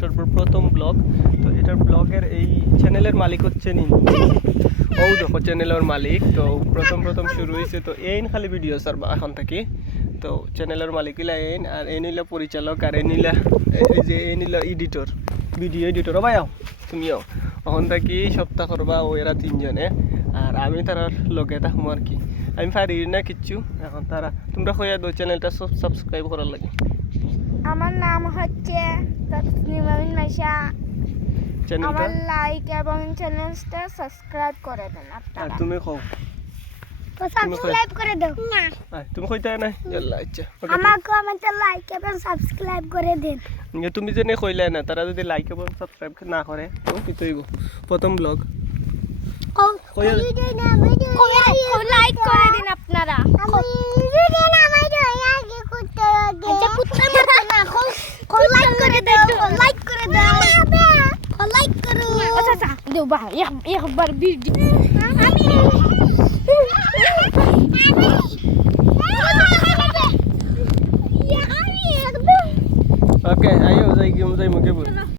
সর্বপ্রথম ব্লগ। তো এটার ব্লগের এই চ্যানেলের মালিক হচ্ছে ও দেখো চ্যানেলের মালিক। তো প্রথম শুরু হয়েছে, তো এইন খালি ভিডিও স্যার এখন থাকি। তো চ্যানেলের মালিক ইলা এইন, আর এই নিলা পরিচালক, আর এই নিলা এই যে এই নিলা এডিটর, ভিডিও এডিটর। ভাইও তুমিও এখন থাকি সপ্তাহ করবা ও এরা তিনজনে, আর আমি তারা লগে থাকবো আর কি। আমি পারি না কিচ্ছু এখন। তারা তোমরা হইয়া দো চ্যানেলটা সব সাবস্ক্রাইব করার লাগে। আমার নাম হচ্ছে তাসনিমা মাইশা। চ্যানেলটা আমার লাইক এবং চ্যানেলটা সাবস্ক্রাইব করে দেন আর আপনারা। তুমি কও, তো সাবস্ক্রাইব করে দাও না, তুমি কইতে নাই আল্লাহ আচ্ছা। আমাকে আমাকে লাইক এবং সাবস্ক্রাইব করে দেন। তুমি জেনে কইলে না, তারা যদি লাইক এবং সাবস্ক্রাইব না করে তো কি তৈব প্রথম ব্লগ লাইক করে দিন আপনারা। লাইক করে দাও, লাইক করে দাও, লাইক করো। আচ্ছা আচ্ছা, দেও বা একবার ভিডিও আমি